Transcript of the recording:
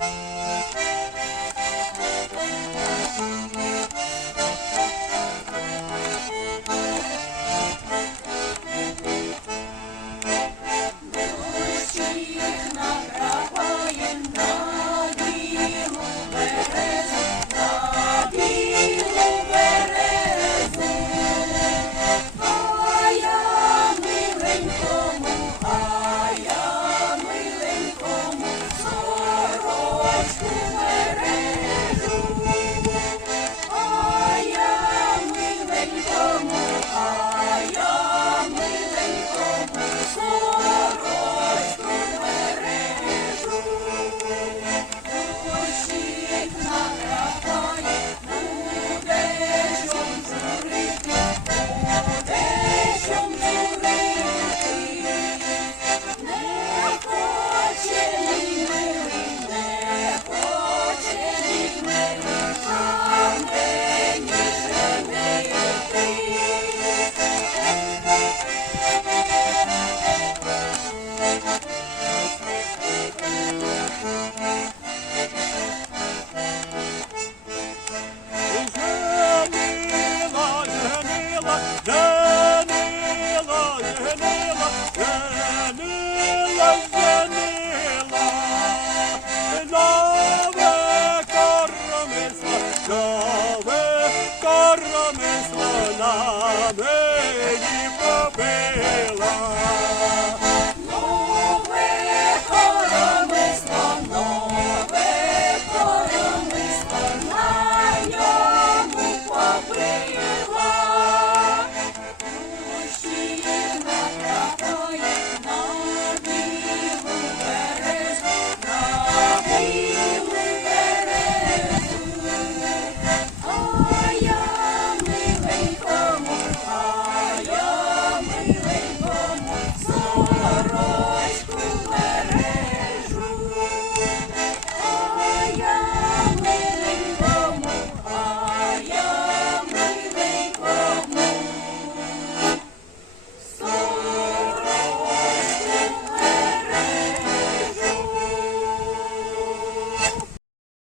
Música Чорними слонами і попила.